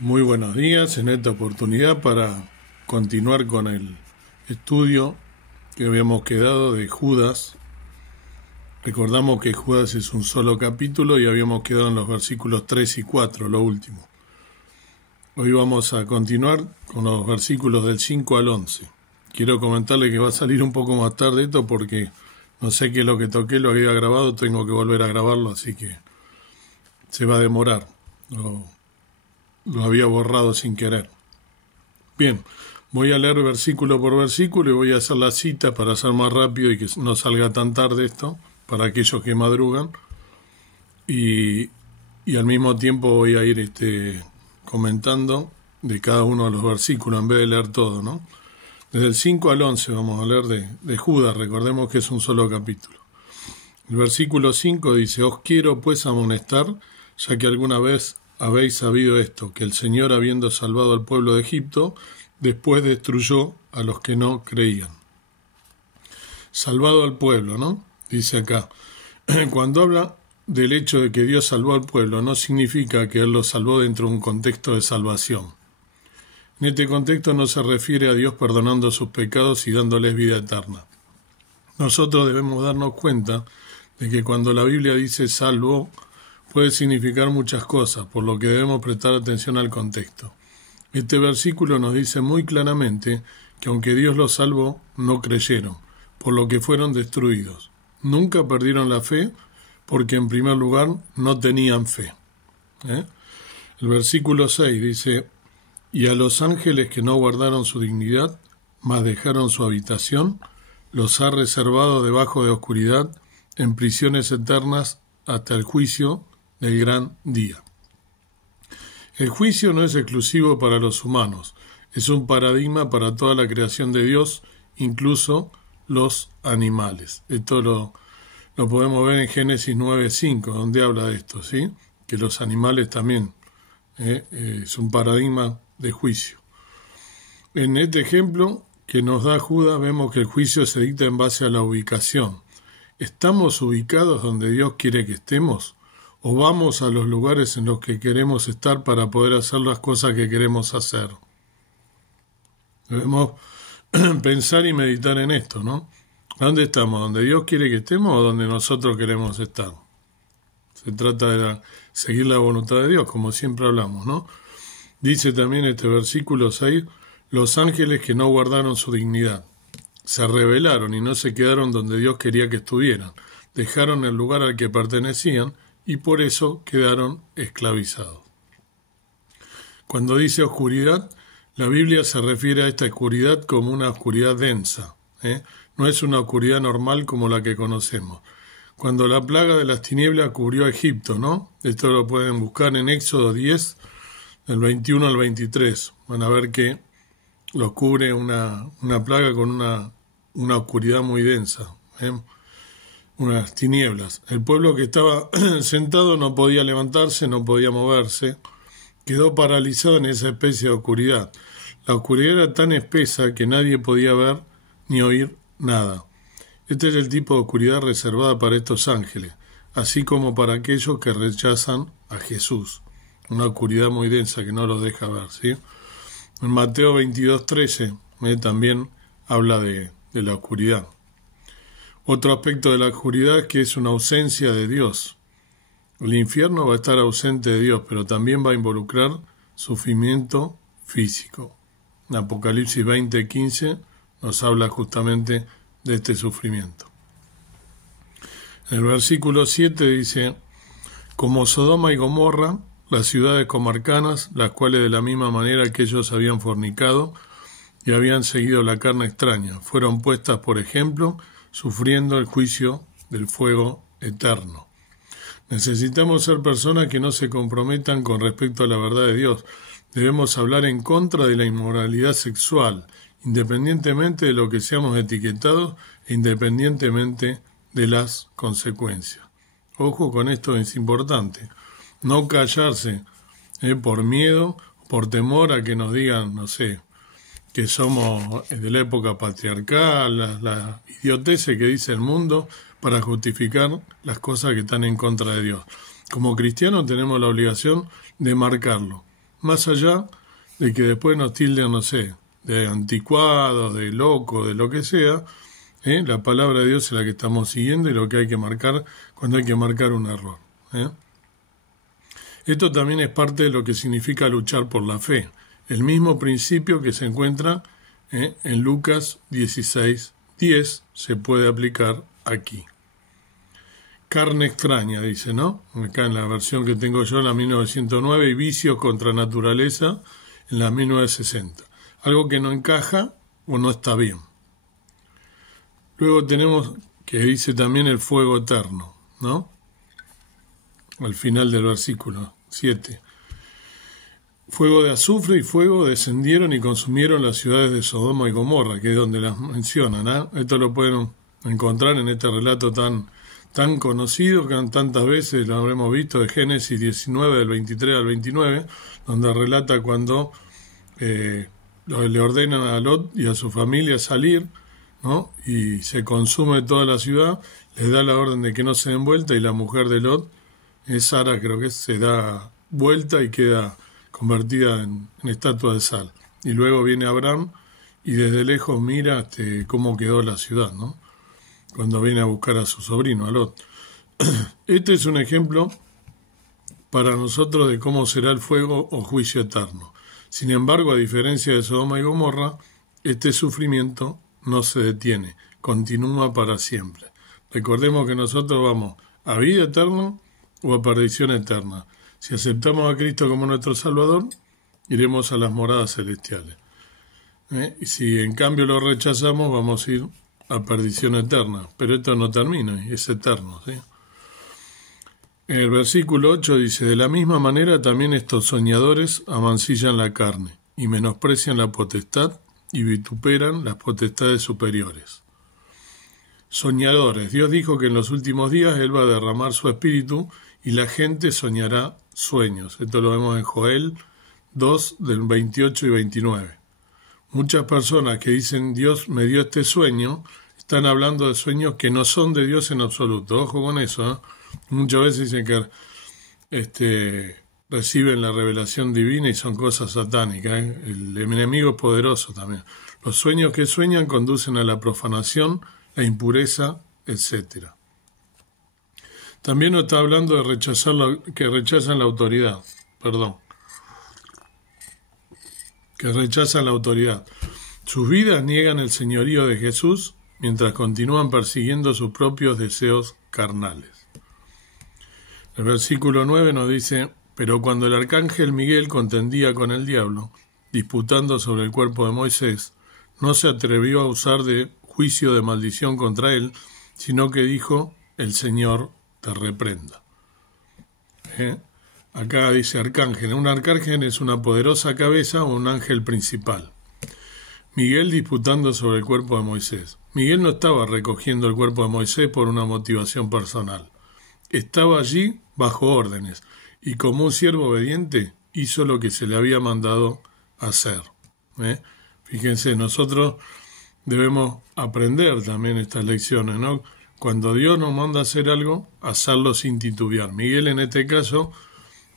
Muy buenos días en esta oportunidad para continuar con el estudio que habíamos quedado de Judas. Recordamos que Judas es un solo capítulo y habíamos quedado en los versículos 3 y 4, lo último. Hoy vamos a continuar con los versículos del 5 al 11. Quiero comentarle que va a salir un poco más tarde esto porque no sé qué es lo que toqué, lo había grabado, tengo que volver a grabarlo, así que se va a demorar. Lo había borrado sin querer. Bien, voy a leer versículo por versículo y voy a hacer la cita para hacer más rápido y que no salga tan tarde esto, para aquellos que madrugan. Y al mismo tiempo voy a ir comentando de cada uno de los versículos en vez de leer todo, ¿no? Desde el 5 al 11 vamos a leer de Judas, recordemos que es un solo capítulo. El versículo 5 dice: Os quiero pues amonestar, ya que alguna vez habéis sabido esto, que el Señor, habiendo salvado al pueblo de Egipto, después destruyó a los que no creían. Salvado al pueblo, ¿no? Dice acá. Cuando habla del hecho de que Dios salvó al pueblo, no significa que Él lo salvó dentro de un contexto de salvación. En este contexto no se refiere a Dios perdonando sus pecados y dándoles vida eterna. Nosotros debemos darnos cuenta de que cuando la Biblia dice salvó, puede significar muchas cosas, por lo que debemos prestar atención al contexto. Este versículo nos dice muy claramente que aunque Dios los salvó, no creyeron, por lo que fueron destruidos. Nunca perdieron la fe, porque en primer lugar no tenían fe. El versículo 6 dice: Y a los ángeles que no guardaron su dignidad, mas dejaron su habitación, los ha reservado debajo de oscuridad, en prisiones eternas, hasta el juicio del gran día. El juicio no es exclusivo para los humanos, es un paradigma para toda la creación de Dios, incluso los animales. Esto lo podemos ver en Génesis 9:5, donde habla de esto, ¿sí? Que los animales también es un paradigma de juicio. En este ejemplo que nos da Judas vemos que el juicio se dicta en base a la ubicación. ¿Estamos ubicados donde Dios quiere que estemos? ¿O vamos a los lugares en los que queremos estar para poder hacer las cosas que queremos hacer? Debemos pensar y meditar en esto, ¿no? ¿Dónde estamos? ¿Donde Dios quiere que estemos o donde nosotros queremos estar? Se trata de seguir la voluntad de Dios, como siempre hablamos, ¿no? Dice también este versículo 6, los ángeles que no guardaron su dignidad, se rebelaron y no se quedaron donde Dios quería que estuvieran, dejaron el lugar al que pertenecían y por eso quedaron esclavizados. Cuando dice oscuridad, la Biblia se refiere a esta oscuridad como una oscuridad densa, No es una oscuridad normal como la que conocemos. Cuando la plaga de las tinieblas cubrió a Egipto, ¿no? Esto lo pueden buscar en Éxodo 10, del 21 al 23. Van a ver que los cubre una plaga con una oscuridad muy densa, unas tinieblas. El pueblo que estaba sentado no podía levantarse, no podía moverse, quedó paralizado en esa especie de oscuridad. La oscuridad era tan espesa que nadie podía ver ni oír nada. Este es el tipo de oscuridad reservada para estos ángeles, así como para aquellos que rechazan a Jesús. Una oscuridad muy densa que no los deja ver, ¿sí? En Mateo 22:13 también habla de la oscuridad. Otro aspecto de la oscuridad es que es una ausencia de Dios. El infierno va a estar ausente de Dios, pero también va a involucrar sufrimiento físico. En Apocalipsis 20:15 nos habla justamente de este sufrimiento. En el versículo 7 dice: como Sodoma y Gomorra, las ciudades comarcanas, las cuales de la misma manera que ellos habían fornicado y habían seguido la carne extraña, fueron puestas por ejemplo, sufriendo el juicio del fuego eterno. Necesitamos ser personas que no se comprometan con respecto a la verdad de Dios. Debemos hablar en contra de la inmoralidad sexual, independientemente de lo que seamos etiquetados e independientemente de las consecuencias. Ojo con esto, es importante. No callarse por miedo, por temor a que nos digan, no sé, que somos de la época patriarcal, la idioteces que dice el mundo para justificar las cosas que están en contra de Dios. Como cristianos tenemos la obligación de marcarlo, más allá de que después nos tilden, no sé, de anticuados, de locos, de lo que sea, la palabra de Dios es la que estamos siguiendo y lo que hay que marcar cuando hay que marcar un error. Esto también es parte de lo que significa luchar por la fe, el mismo principio que se encuentra en Lucas 16:10 se puede aplicar aquí. Carne extraña, dice, ¿no? Acá en la versión que tengo yo, en la 1909, y vicios contra naturaleza, en la 1960. Algo que no encaja o no está bien. Luego tenemos que dice también el fuego eterno, ¿no? Al final del versículo 7. Fuego de azufre y fuego descendieron y consumieron las ciudades de Sodoma y Gomorra, que es donde las mencionan. Esto lo pueden encontrar en este relato tan conocido que tantas veces lo habremos visto, de Génesis 19, del 23 al 29, donde relata cuando le ordenan a Lot y a su familia salir, ¿no? Y se consume toda la ciudad, les da la orden de que no se den vuelta, y la mujer de Lot, Sara creo que se da vuelta y queda convertida en estatua de sal. Y luego viene Abraham y desde lejos mira cómo quedó la ciudad, ¿no? Cuando viene a buscar a su sobrino, a Lot. Este es un ejemplo para nosotros de cómo será el fuego o juicio eterno. Sin embargo, a diferencia de Sodoma y Gomorra, este sufrimiento no se detiene, continúa para siempre. Recordemos que nosotros vamos a vida eterna o a perdición eterna. Si aceptamos a Cristo como nuestro Salvador, iremos a las moradas celestiales. Y si en cambio lo rechazamos, vamos a ir a perdición eterna. Pero esto no termina, es eterno, ¿sí? En el versículo 8 dice: de la misma manera también estos soñadores amancillan la carne, y menosprecian la potestad, y vituperan las potestades superiores. Soñadores. Dios dijo que en los últimos días Él va a derramar su espíritu, y la gente soñará sueños. Esto lo vemos en Joel 2, del 28 y 29. Muchas personas que dicen Dios me dio este sueño, están hablando de sueños que no son de Dios en absoluto. Ojo con eso, ¿eh? Muchas veces dicen que reciben la revelación divina y son cosas satánicas, ¿eh? El enemigo es poderoso también. Los sueños que sueñan conducen a la profanación, la impureza, etc. También nos está hablando de que rechazan la autoridad. Que rechazan la autoridad. Sus vidas niegan el señorío de Jesús mientras continúan persiguiendo sus propios deseos carnales. El versículo 9 nos dice: pero cuando el arcángel Miguel contendía con el diablo, disputando sobre el cuerpo de Moisés, no se atrevió a usar de juicio de maldición contra él, sino que dijo: el Señor te reprenda. Acá dice arcángel. Un arcángel es una poderosa cabeza o un ángel principal. Miguel disputando sobre el cuerpo de Moisés. Miguel no estaba recogiendo el cuerpo de Moisés por una motivación personal. Estaba allí bajo órdenes y como un siervo obediente hizo lo que se le había mandado hacer. Fíjense, nosotros debemos aprender también estas lecciones, ¿no? Cuando Dios nos manda a hacer algo, hacerlo sin titubear. Miguel en este caso,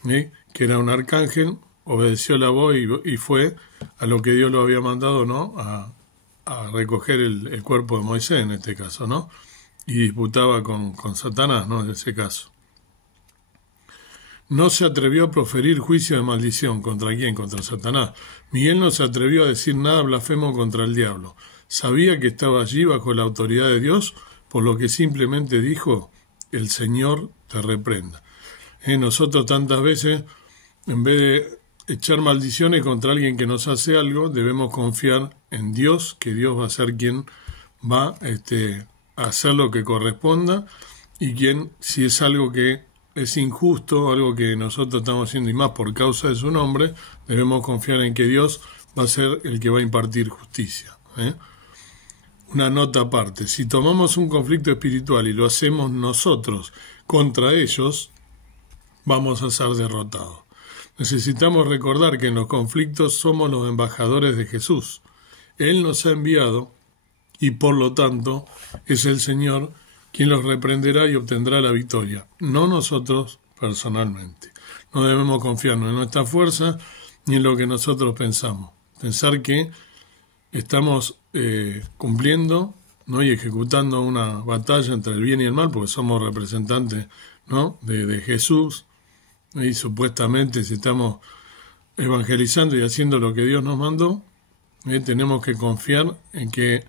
que era un arcángel, obedeció la voz y fue a lo que Dios lo había mandado, ¿no? A recoger el cuerpo de Moisés en este caso, ¿no? Y disputaba con Satanás, ¿no? En ese caso. No se atrevió a proferir juicio de maldición. ¿Contra quién? Contra Satanás. Miguel no se atrevió a decir nada blasfemo contra el diablo. Sabía que estaba allí bajo la autoridad de Dios, por lo que simplemente dijo: el Señor te reprenda. Nosotros tantas veces, en vez de echar maldiciones contra alguien que nos hace algo, debemos confiar en Dios, que Dios va a ser quien va a hacer lo que corresponda, y quien, si es algo que es injusto, algo que nosotros estamos haciendo y más por causa de su nombre, debemos confiar en que Dios va a ser el que va a impartir justicia. Una nota aparte: si tomamos un conflicto espiritual y lo hacemos nosotros contra ellos, vamos a ser derrotados. Necesitamos recordar que en los conflictos somos los embajadores de Jesús. Él nos ha enviado y por lo tanto es el Señor quien los reprenderá y obtendrá la victoria, no nosotros personalmente. No debemos confiarnos en nuestra fuerza ni en lo que nosotros pensamos. Pensar que estamos cumpliendo, ¿no?, y ejecutando una batalla entre el bien y el mal, porque somos representantes, ¿no?, de Jesús, y supuestamente si estamos evangelizando y haciendo lo que Dios nos mandó, tenemos que confiar en que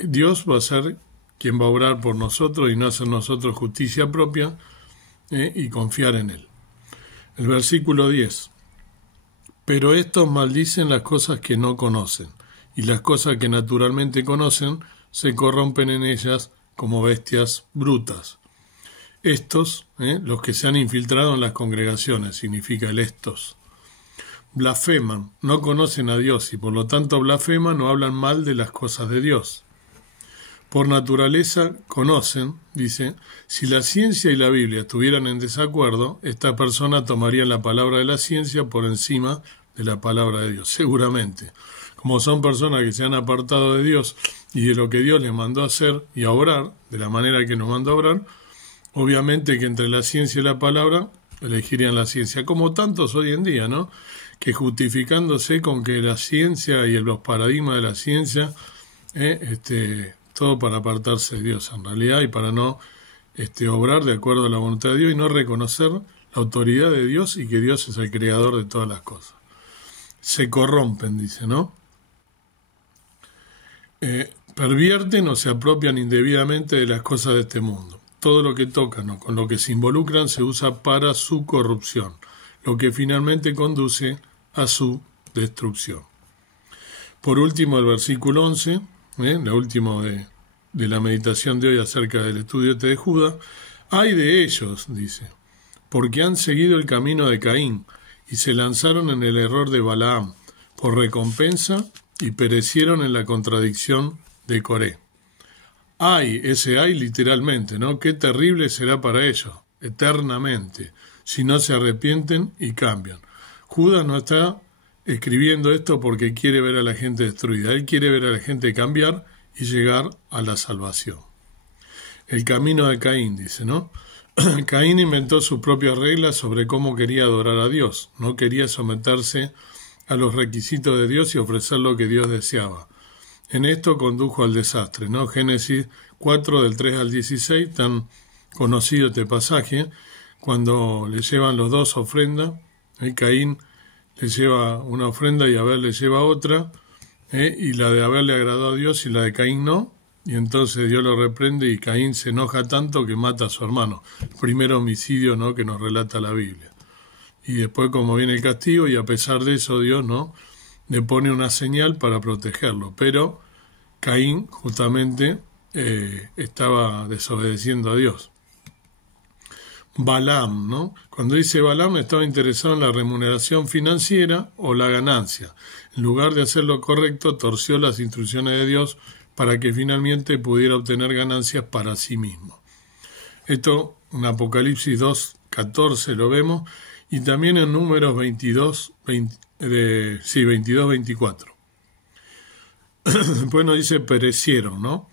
Dios va a ser quien va a obrar por nosotros y no hacer nosotros justicia propia, y confiar en Él. El versículo 10. Pero estos maldicen las cosas que no conocen, y las cosas que naturalmente conocen se corrompen en ellas como bestias brutas. Estos, los que se han infiltrado en las congregaciones, significa el estos, blasfeman, no conocen a Dios y por lo tanto blasfeman o hablan mal de las cosas de Dios. Por naturaleza conocen, dice, si la ciencia y la Biblia estuvieran en desacuerdo, esta persona tomaría la palabra de la ciencia por encima de la palabra de Dios, seguramente. Como son personas que se han apartado de Dios y de lo que Dios les mandó a hacer y a obrar, de la manera que nos mandó a obrar, obviamente que entre la ciencia y la palabra elegirían la ciencia, como tantos hoy en día, ¿no?, que justificándose con que la ciencia y los paradigmas de la ciencia, todo para apartarse de Dios en realidad y para no obrar de acuerdo a la voluntad de Dios y no reconocer la autoridad de Dios y que Dios es el creador de todas las cosas. Se corrompen, dice, ¿no? Pervierten o se apropian indebidamente de las cosas de este mundo. Todo lo que tocan o con lo que se involucran se usa para su corrupción, lo que finalmente conduce a su destrucción. Por último, el versículo 11, la última de la meditación de hoy acerca del estudio de Judas. Ay de ellos, dice, porque han seguido el camino de Caín y se lanzaron en el error de Balaam por recompensa y perecieron en la contradicción de Coré. Ay, ese ay literalmente, ¿no? Qué terrible será para ellos, eternamente, si no se arrepienten y cambian. Judas no está escribiendo esto porque quiere ver a la gente destruida, él quiere ver a la gente cambiar y llegar a la salvación. El camino de Caín, dice, ¿no? Caín inventó sus propias reglas sobre cómo quería adorar a Dios, no quería someterse a los requisitos de Dios y ofrecer lo que Dios deseaba. En esto condujo al desastre, ¿no? Génesis 4, del 3 al 16, tan conocido este pasaje, cuando le llevan los dos ofrendas, Caín le lleva una ofrenda y Abel le lleva otra, y la de Abel le agradó a Dios y la de Caín no, y entonces Dios lo reprende y Caín se enoja tanto que mata a su hermano. El primer homicidio, ¿no?, que nos relata la Biblia. Y después, como viene el castigo, y a pesar de eso Dios, ¿no?, le pone una señal para protegerlo, pero Caín justamente estaba desobedeciendo a Dios. Balaam, ¿no? Cuando dice Balaam estaba interesado en la remuneración financiera o la ganancia. En lugar de hacer lo correcto, torció las instrucciones de Dios para que finalmente pudiera obtener ganancias para sí mismo. Esto en Apocalipsis 2:14 lo vemos, y también en Números 22:24. Después nos dice perecieron, ¿no?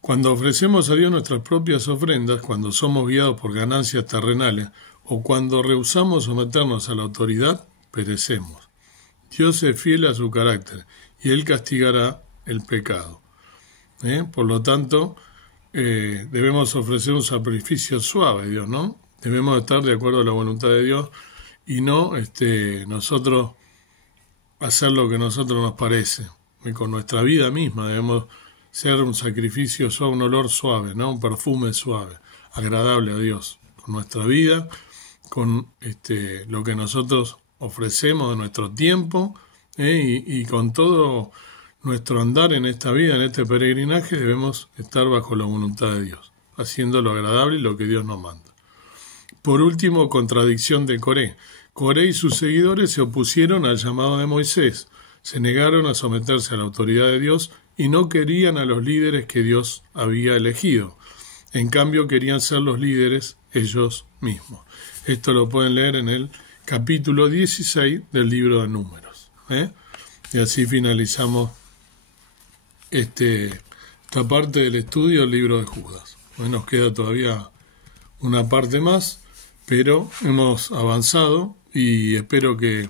Cuando ofrecemos a Dios nuestras propias ofrendas, cuando somos guiados por ganancias terrenales o cuando rehusamos someternos a la autoridad, perecemos. Dios es fiel a su carácter y Él castigará el pecado. Por lo tanto, debemos ofrecer un sacrificio suave a Dios, ¿no? Debemos estar de acuerdo a la voluntad de Dios y no nosotros hacer lo que a nosotros nos parece. Y con nuestra vida misma debemos ser un sacrificio suave, un olor suave, ¿no? Un perfume suave, agradable a Dios. Con nuestra vida, con lo que nosotros ofrecemos de nuestro tiempo, y con todo nuestro andar en esta vida, en este peregrinaje, debemos estar bajo la voluntad de Dios, haciendo lo agradable y lo que Dios nos manda. Por último, contradicción de Coré. Coré y sus seguidores se opusieron al llamado de Moisés, se negaron a someterse a la autoridad de Dios y no querían a los líderes que Dios había elegido. En cambio, querían ser los líderes ellos mismos. Esto lo pueden leer en el capítulo 16 del libro de Números. Y así finalizamos esta parte del estudio del libro de Judas. Nos queda todavía una parte más, pero hemos avanzado y espero que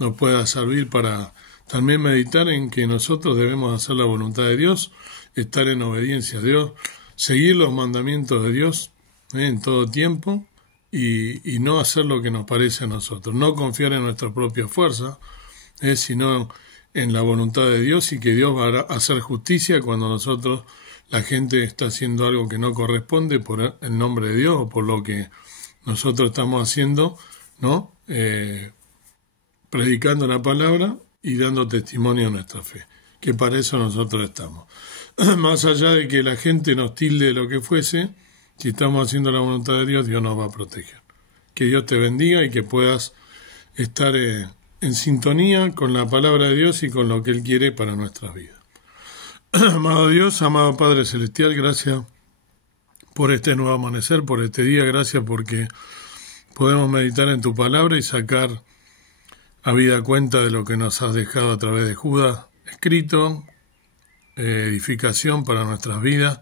nos pueda servir para también meditar en que nosotros debemos hacer la voluntad de Dios, estar en obediencia a Dios, seguir los mandamientos de Dios en todo tiempo y no hacer lo que nos parece a nosotros, no confiar en nuestra propia fuerza, sino en la voluntad de Dios y que Dios va a hacer justicia cuando la gente está haciendo algo que no corresponde por el nombre de Dios o por lo que nosotros estamos haciendo, ¿no? Predicando la palabra y dando testimonio a nuestra fe, que para eso nosotros estamos. Más allá de que la gente nos tilde de lo que fuese, si estamos haciendo la voluntad de Dios, Dios nos va a proteger. Que Dios te bendiga y que puedas estar en sintonía con la palabra de Dios y con lo que Él quiere para nuestras vidas. Amado Dios, amado Padre Celestial, gracias por este nuevo amanecer, por este día, gracias porque podemos meditar en tu palabra y sacar a vida cuenta de lo que nos has dejado a través de Judas escrito, edificación para nuestras vidas,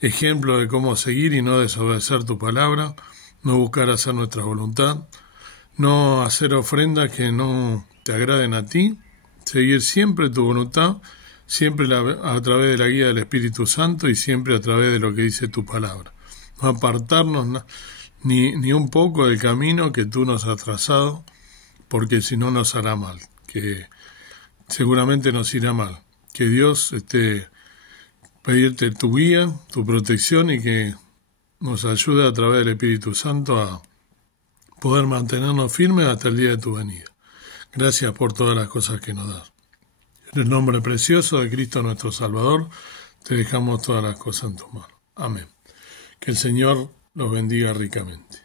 ejemplo de cómo seguir y no desobedecer tu palabra, no buscar hacer nuestra voluntad, no hacer ofrendas que no te agraden a ti, seguir siempre tu voluntad, siempre a través de la guía del Espíritu Santo y siempre a través de lo que dice tu palabra. No apartarnos ni un poco del camino que tú nos has trazado, porque si no nos hará mal, que seguramente nos irá mal. Que Dios pedirte tu guía, tu protección y que nos ayude a través del Espíritu Santo a poder mantenernos firmes hasta el día de tu venida. Gracias por todas las cosas que nos das. En el nombre precioso de Cristo nuestro Salvador, te dejamos todas las cosas en tus manos. Amén. Que el Señor los bendiga ricamente.